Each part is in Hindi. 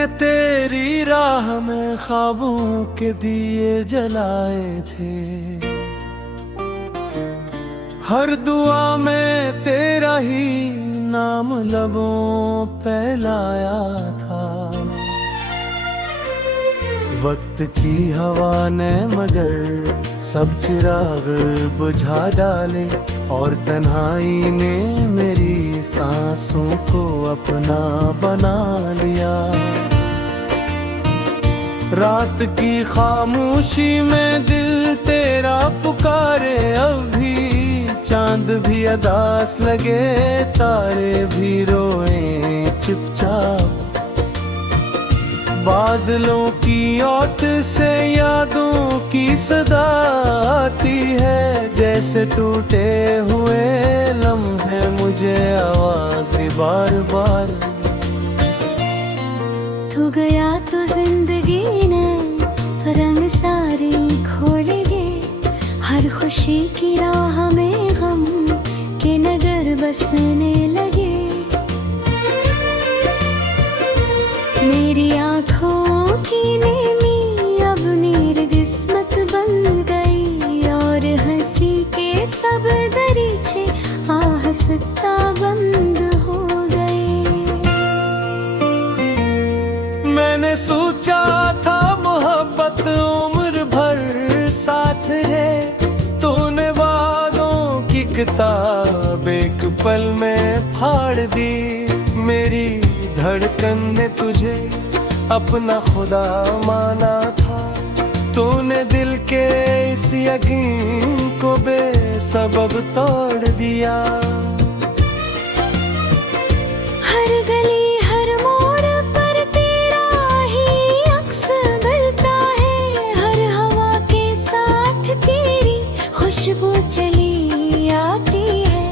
मैंने तेरी राह में ख्वाबों के दिए जलाए थे, हर दुआ में तेरा ही नाम लबों पे लाया था। वक्त की हवा ने मगर सब चिराग बुझा डाले, और तन्हाई ने मेरी सांसों को अपना बना लिया। रात की खामोशी में दिल तेरा पुकारे, अभी चांद भी अदास लगे, तारे भी रोए चुपचाप। बादलों की ओट से यादों की सदा आती है, जैसे टूटे हुए लम्हे मुझे आवाज दी बार बार। तू गया तो जिंदगी ने रंग सारी खोल गे, हर खुशी की राह में गम के नगर बसने लगे। मेरी आँखों की नेमी अब नीर किस्मत बन गई, और हंसी के सब दरीचे आहस्ता बंद हो गए। मैंने सोचा था मोहब्बत उम्र भर साथ है, तूने वादों की किताब एक पल में फाड़ दी। मेरी धड़कन ने तुझे अपना खुदा माना था, तूने दिल के इस यकीन को बेसबब तोड़ दिया। हर गली हर मोड़ पर तेरा ही अक्स बलता है, हर हवा के साथ तेरी खुशबू चली आती है।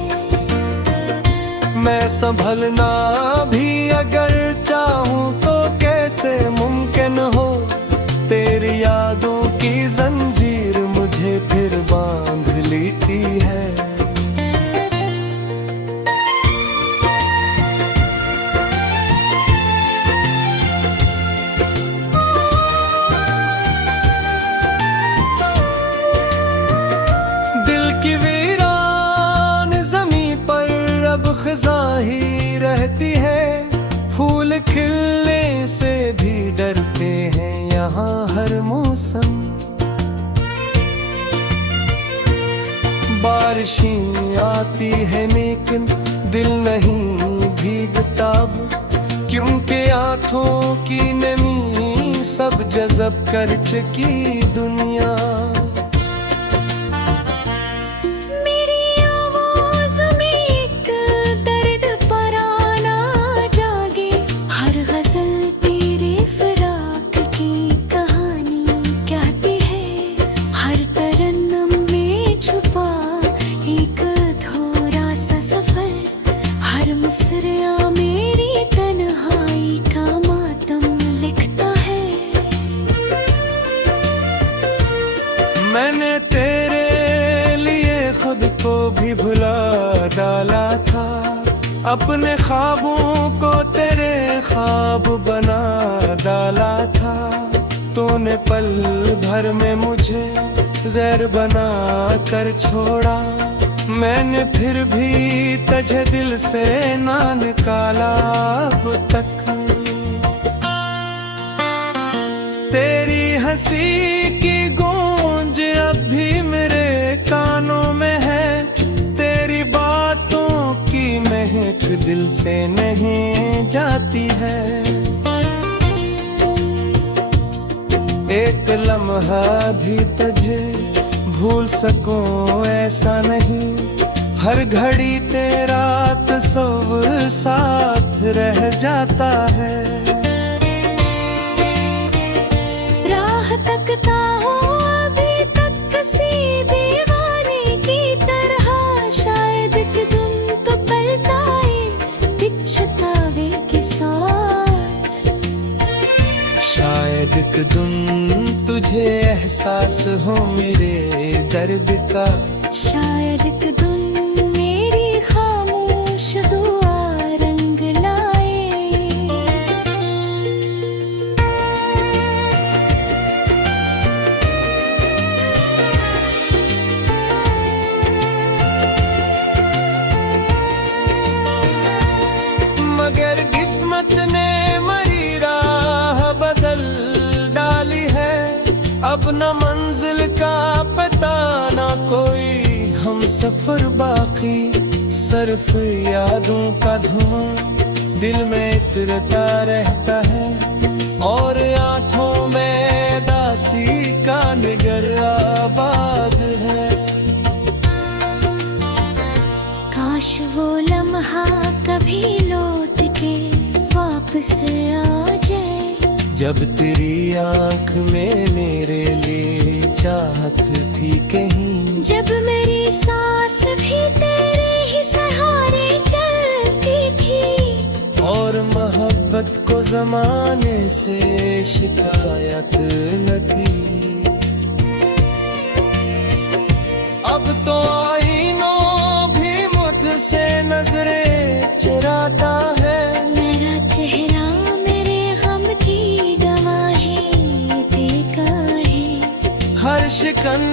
मैं संभलना भी अगर चाहूँ तो कैसे मुमकिन हो, तेरी यादों की जंजीर मुझे फिर बांध लेती है। दिल की वीरान ज़मीं पर अब ख़ज़ा ही रहती है, फूल खिलने से भी डरते हैं यहाँ हर मौसम। बारिशें आती है लेकिन दिल नहीं भीगता अब, क्योंकि आँखों की नमी सब जज़ब कर चुकी दुनिया। मेरी तन्हाई का मातम लिखता है। मैंने तेरे लिए खुद को भी भुला डाला था, अपने ख्वाबों को तेरे ख्वाब बना डाला था। तूने पल भर में मुझे गैर बना कर छोड़ा, मैंने फिर भी तुझे दिल से ना निकाला अब तक। तेरी हंसी की गूंज अब भी मेरे कानों में है, तेरी बातों की महक दिल से नहीं जाती है। एक लम्हा भी तुझे भूल सकूं ऐसा नहीं, हर घड़ी तेरा तस्वीर साथ रह जाता है। राह तकता हूँ अभी तक किसी दीवाने की तरह, शायद एक दिन तो पलटा है बिछतावे के साथ। शायद एक दिन तुझे एहसास हो मेरे दर्द का, शायद एक दिन मेरी खामोश दुआ रंग लाए। अपना मंजिल का पता ना कोई, हम सफर बाकी सिर्फ यादों का धुआं दिल में इतरता रहता है, और आंखों में दासी का निगर आबाद है। काश वो लम्हा कभी लौट के वापस आ जाए, जब तेरी आंख में मेरे लिए चाहत थी कहीं, जब मेरी सांस भी तेरे ही सहारे चलती थी, और मोहब्बत को जमाने से शिकायत न थी। अब तो आईनों भी मुझसे नजरें चुराता है, मेरा चेहरा मेरे गम की गवाही देता है। हर शिकन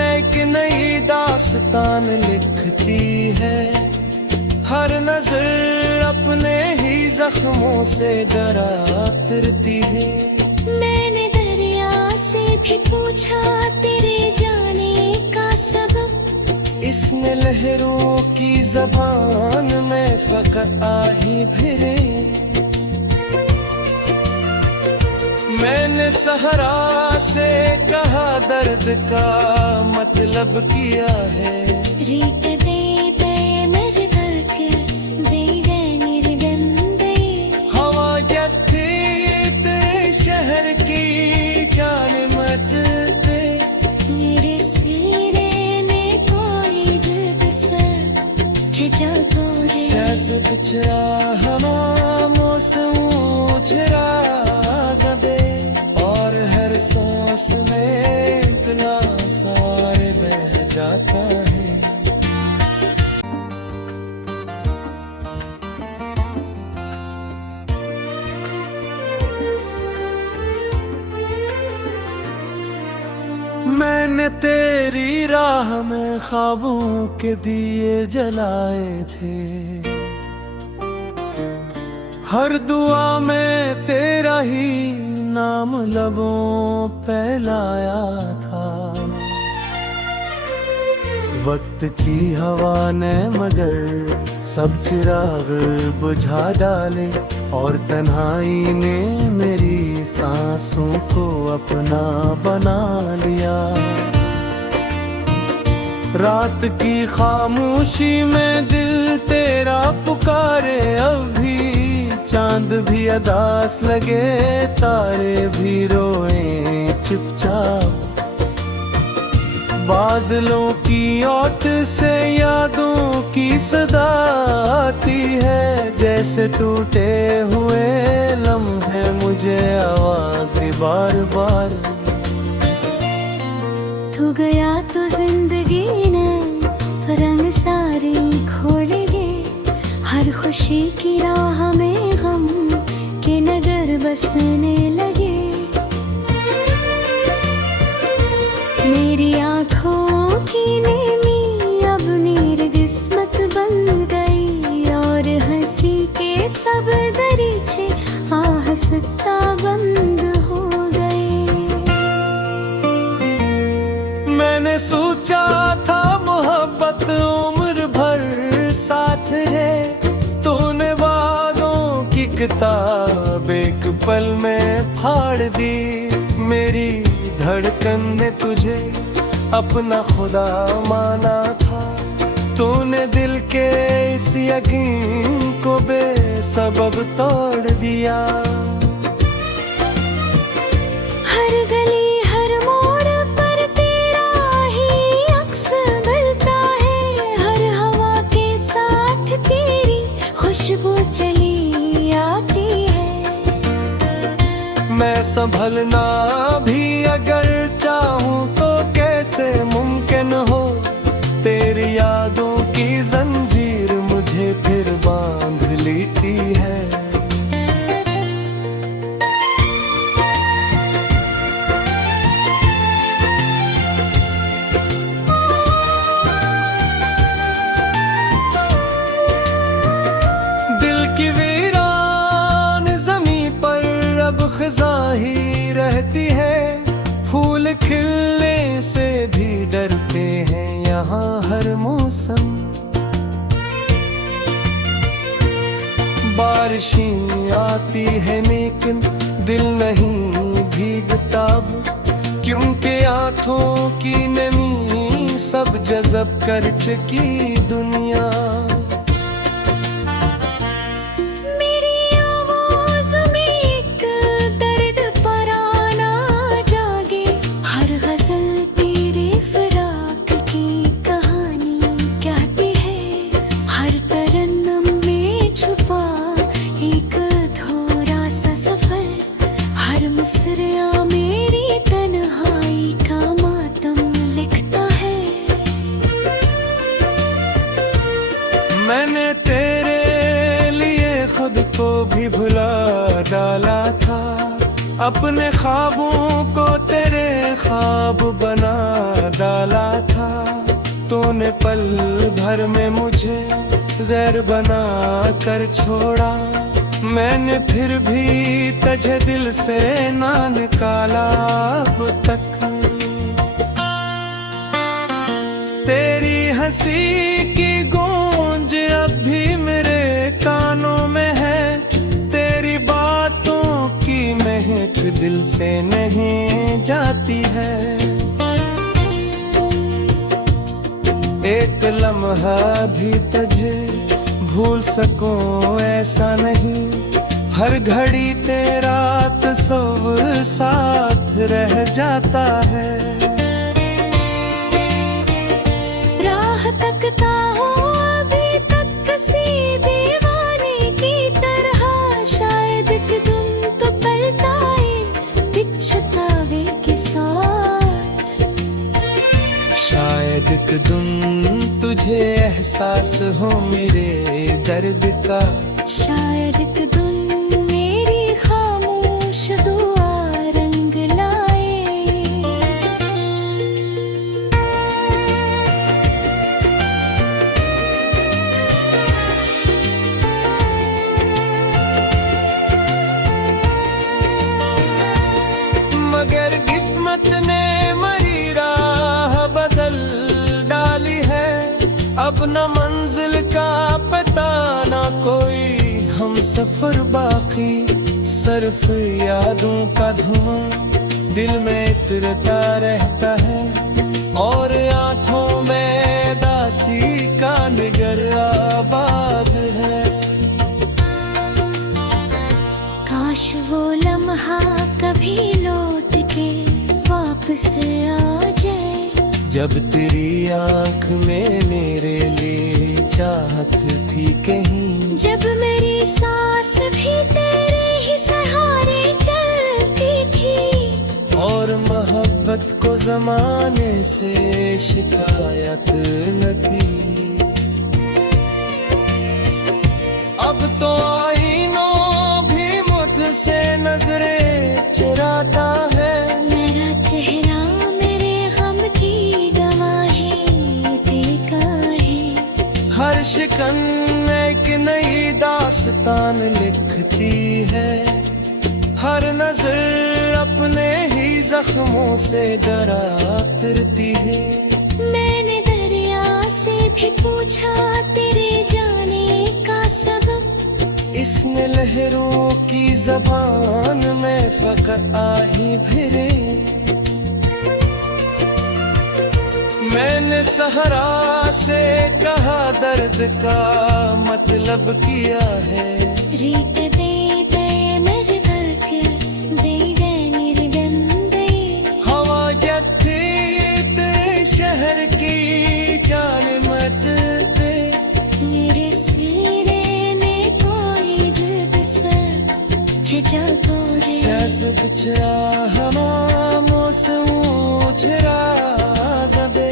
एक नई दास्तान लिखती है, हर नजर अपने ही जख्मों से डरा फिरती है। मैंने दरिया से भी पूछा तेरे जाने का सबब, इसने लहरों की जबान में फकत आही भिरे। मैंने सहरा से कहा दर्द का मतलब किया है, रीत दे दे मेरे दर्द दे दे निर्दम दे। हवा क्या थी तेरे शहर की जान मच दे, मेरे सीने ने कोई जग सा खिंचा तोड़े। जैसे कुछ हमा मौसम उछरा जबे, और हर सांस में इतना सारे बह जाता है। मैंने तेरी राह में ख्वाबों के दिए जलाए थे, हर दुआ में तेरा ही नाम लबों पे लाया था। वक्त की हवा ने मगर सब चिराग बुझा डाले, और तन्हाई ने मेरी सांसों को अपना बना लिया। रात की खामोशी में दिल तेरा पुकारे, अब भी चांद भी अदास लगे, तारे भी रोए चुपचाप। बादलों की ओट से यादों की सदा आती है, जैसे टूटे हुए लम्हे मुझे आवाज दी बार बार। तू गया तो जिंदगी ने रंग सारी खोल गे, हर खुशी की राह में गम के नगर बसने लगे। मेरी आँखों की नेमी अब नीर किस्मत बन गई, और हंसी के सब दरीचे आहिस्ता बंद हो गए। मैंने सोचा था मोहब्बत उम्र भर साथ है, तूने वादों की किताब एक पल में फाड़ दी। मेरी धड़कन ने तुझे अपना खुदा माना था, तूने दिल के इस यकीन को बेसबब तोड़ दिया। हर गली हर मोड़ पर तेरा ही अक्स मिलता है, हर हवा के साथ तेरी खुशबू चली आती है। मैं संभलना भी अगर चाहूँ तो कैसे मुमकिन हो, तेरी यादों की जंजीर मुझे फिर बांध लेती है। दिल की वीरान जमीन पर अब खिजा ही रहती है, यहाँ हर मौसम। बारिशें आती है लेकिन दिल नहीं भीगता, क्योंकि आँखों की नमी सब जज़ब कर चुकी दुनिया। मेरी आवाज़ में एक दर्द पराना जागे, हर गज़ल तेरे फिराक की कहानी कहती है, हर तरन्नुम में छुपा एक अधूरा सा सफर, हर मिसरा मेरी तन्हाई का मातम लिखता है। मैंने तेरे लिए खुद को भी भुला डाला था, अपने ख्वाबों को तेरे ख्वाब बना डाला था। तूने पल भर में मुझे गैर बना कर छोड़ा, मैंने फिर भी तुझे दिल से ना निकाला अब तक। तेरी हंसी की गूंज अब भी मेरे कानों में है, तेरी बातों की महक दिल से नहीं जाती है। एक लम्हा भी तुझे भूल सकूं ऐसा नहीं, हर घड़ी तेरा तस्वीर साथ रह जाता है। राह तकता हूँ अभी तक किसी दीवाने की तरह, शायद एक दिन तो पलटा पछतावे के साथ, शायद एक दिन तुझे एहसास हो मेरे दर्द का, शायद एक दिन मेरी खामोश दुआ रंग लाए। मगर किस्मत ने मरी राह बदल डाली है, अब न मंजिल का पता ना कोई हम सफर बाकी, सिर्फ यादों का धुआं दिल में इतरता रहता है, और आंखों में दासी का निगर आबाद है। काश वो लम्हा कभी लौट के वापस आ जाए, जब तेरी आंख में मेरे लिए चाहत थी कहीं, जब मेरी सांस भी तेरे ही सहारे चलती थी, और मोहब्बत को जमाने से शिकायत न थी। अब तो आईनों भी मुझसे नजरें चुराता है, मेरा चेहरा मेरे गम की गवाही देगा है, हर शिकन एक नई दास्तान लिखती है, हर नजर अपने ही जख्मों से डरा फिरती है। मैंने दरिया से भी पूछा तेरे जाने का सबब, इसने लहरों की जबान में फकर आही भिरे। मैंने सहरा से कहा दर्द का मतलब किया है, रीत दे दे मेरे हल्क दे दे मेरे दम दे, हवा जत्थी तेरे शहर की जान मच दे, मेरे सीने में कोई जुद सा खिंचा तोड़े, जैसे कुछ हवा मौसम झरा जबे,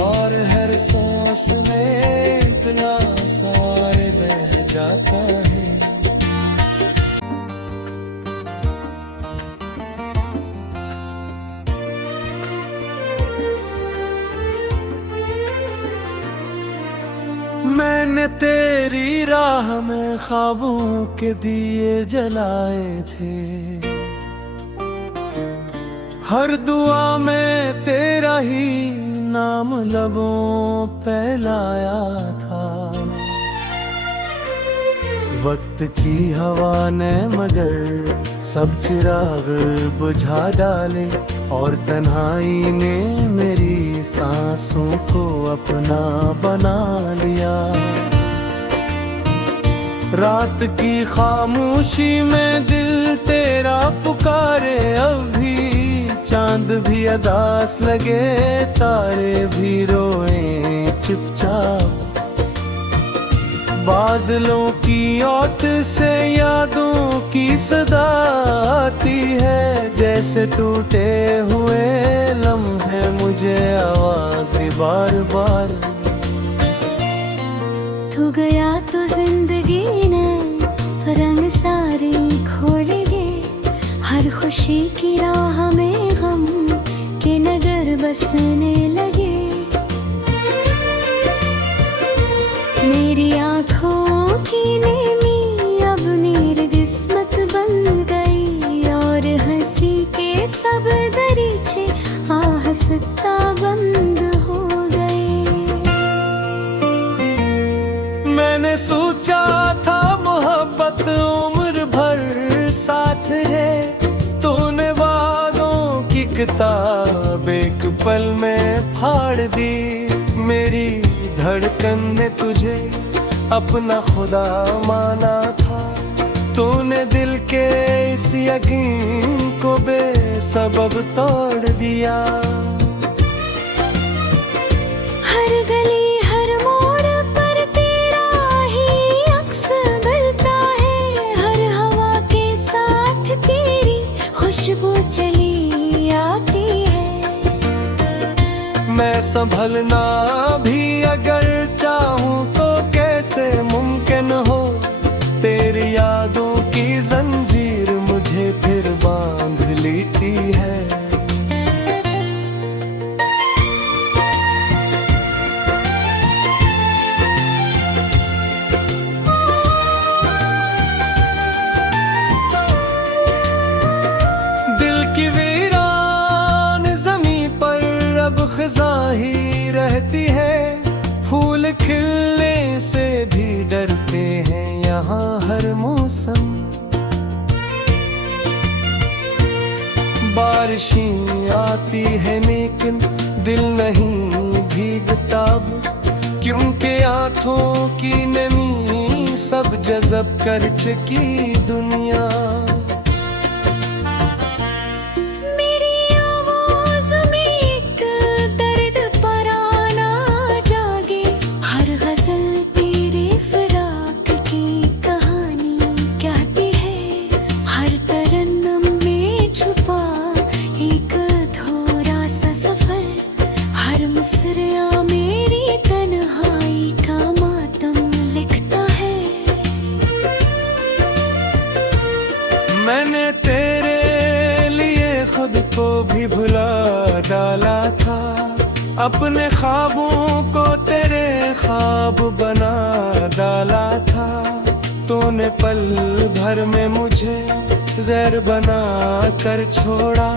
और हर सांस में इतना सारे बह जाता है। मैंने तेरी राह में ख्वाबों के दिए जलाए थे, हर दुआ में तेरा ही नाम लबों पे लाया था। वक्त की हवा ने मगर सब चिराग बुझा डाले, और तन्हाई ने मेरी सांसों को अपना बना लिया। रात की खामोशी में दिल तेरा पुकारे, अभी चांद भी अदास लगे, तारे भी रोए चुपचाप। बादलों की ओट से यादों की सदा आती है, जैसे टूटे हुए लम्हे मुझे आवाज दी बार बार। तू गया तो जिंदगी ने रंग सारे खोल गे, हर खुशी की राह में गम के नगर बसने लगे। मेरी आँखों की नेमी अब मेरी किस्मत बन गई, और हंसी के सब दरीचे आहिस्ता बंद हो गए। मैंने सोचा था मोहब्बत उम्र भर साथ है, तूने वादों की किताब एक पल में फाड़ दी। मेरी धड़कन ने तुझे अपना खुदा माना था, तूने दिल के इस यकीन को बेसबब तोड़ दिया। हर गली हर मोड़ पर तेरा ही अक्स मिलता है, हर हवा के साथ तेरी खुशबू चली आती है। मैं संभलना भी अगर चाहूँ तो कैसे मुमकिन हो, तेरी यादों की जंजीर मुझे फिर बांध लेती है। दिल की वीरान ज़मीं पर अब ख़ज़ां ही रहती है, फूल खिलने से भी डरते हैं यहाँ हर मौसम। बारिशें आती है लेकिन दिल नहीं भीगता, क्योंकि आँखों की नमी सब जज़ब कर चुकी दुनिया। मेरी तन्हाई का मातम लिखता है। मैंने तेरे लिए खुद को भी भुला डाला था, अपने ख्वाबों को तेरे ख्वाब बना डाला था। तूने पल भर में मुझे गैर बना कर छोड़ा,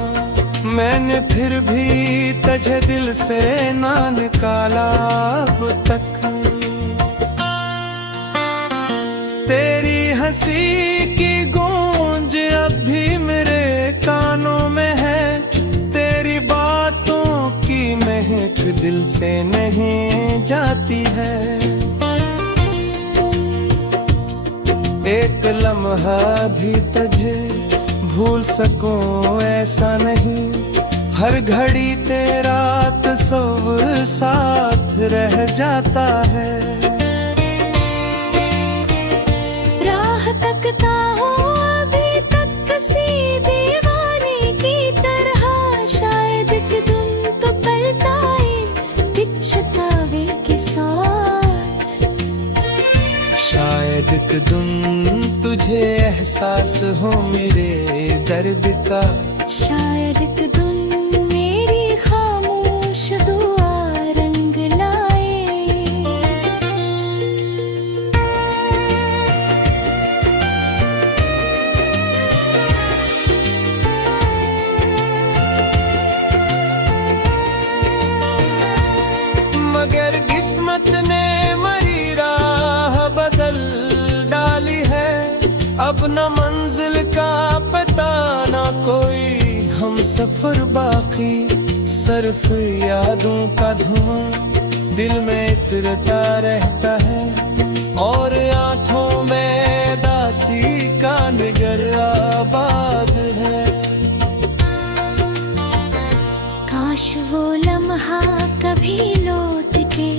मैंने फिर भी तुझे दिल से ना निकाला अब तक। तेरी हंसी की गूंज अब भी मेरे कानों में है, तेरी बातों की महक दिल से नहीं जाती है। एक लम्हा भी तुझे भूल सकूं ऐसा नहीं, हर घड़ी तेरा तस्वीर साथ रह जाता है। राह तकता हूँ अभी तक किसी दीवाने की तरह, शायद एक दिन तो पलटा है बिछतावे के साथ। शायद एक दिन तुझे एहसास हो मेरे दर्द का, शायद एक दिन मेरी खामोश दुआ रंग लाए। किस्मत ने मरी राह बदल डाली है। अब न मंजिल का पता ना कोई हम सफर बाकी, सिर्फ यादों का धुआं दिल में इतरता रहता है और आंखों में दासी का निगर आबाद है। काश वो लम्हा कभी लौट के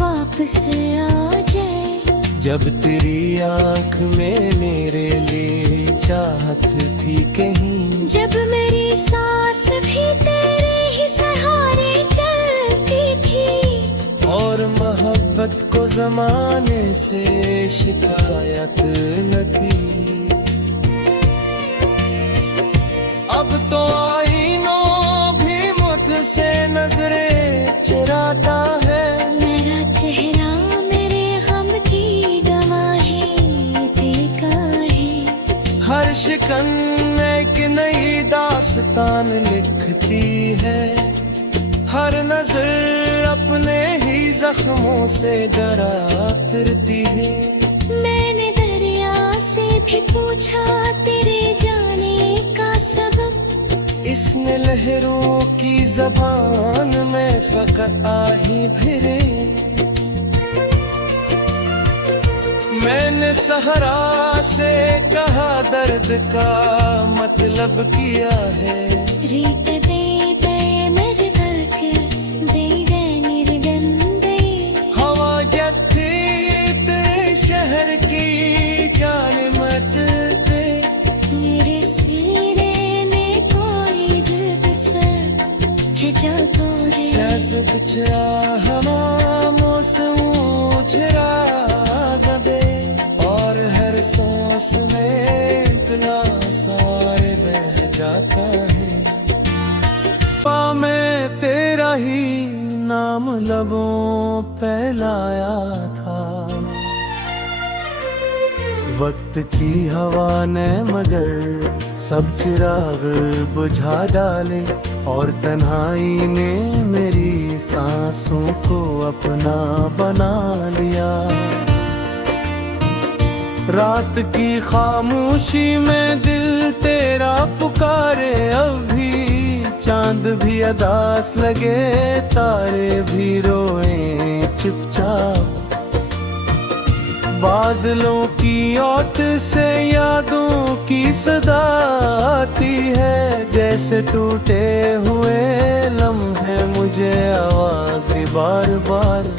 वापस आ जाए, जब तेरी आंख में मेरे लिए चाहत थी कहीं, जब मेरी सांस भी तेरे ही सहारे चलती थी और मोहब्बत को जमाने से शिकायत न थी। अब तो आईनों भी मुझसे नजरें चुराता है। मेरा चेहरा मेरे गम की गवाही देता है। हर शिकन एक नई दास्तान लिखती है। हर नजर अपने ही जख्मों से डरा फिरती है। मैंने दरिया से भी पूछा तेरे जाने का सबब, इसने लहरों की जबान में फकत आही भिरे। मैंने सहरा से कहा दर्द का मतलब किया है। रीत दे दे मेरे दर्द दे दे निर्गम दे। हवा गत्थी तेरे शहर की जान मचते, मेरे सीने में कोई दिल खिंचा तो है। जैसे कुछ हवा मौसम उछरा जबे और हर सांस में इतना सारे बह जाता है। मैं तेरा ही नाम लबों पे लाया था, वक्त की हवा ने मगर सब चिराग बुझा डाले और तन्हाई ने मेरी सांसों को अपना बना लिया। रात की खामोशी में दिल तेरा पुकारे, अभी चांद भी अदास लगे, तारे भी रोए चुपचाप। बादलों की ओट से यादों की सदा आती है, जैसे टूटे हुए लम्हे मुझे आवाज दी बार बार।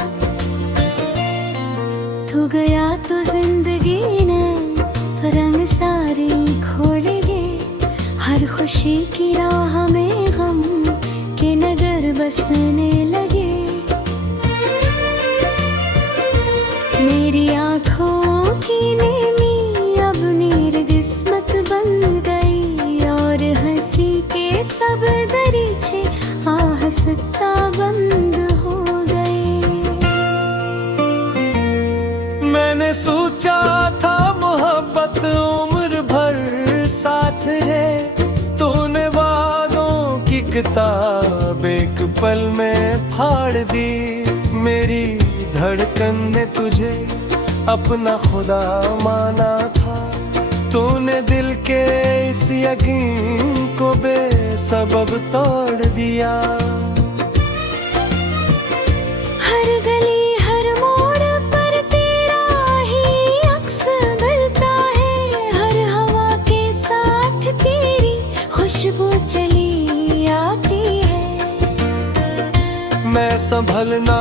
तू गया तो जिंदगी ने रंग सारी खोल गे, हर खुशी की राह में गम के नगर बसने लगे। मेरी आँखों की नेमी अब नीर किस्मत बन गई और हंसी के सब दरीचे आहस्ता बंद हो गए। मैंने सोचा था मोहब्बत उम्र भर साथ रहे, तूने वादों की किताब एक पल में फाड़ दी। मेरी धड़कन ने तुझे अपना खुदा माना था, तूने दिल के इस यकीन को बेसबब तोड़ दिया। हर गली हर मोड़ पर तेरा ही अक्स मिलता है, हर हवा के साथ तेरी खुशबू चली आती है। मैं संभलना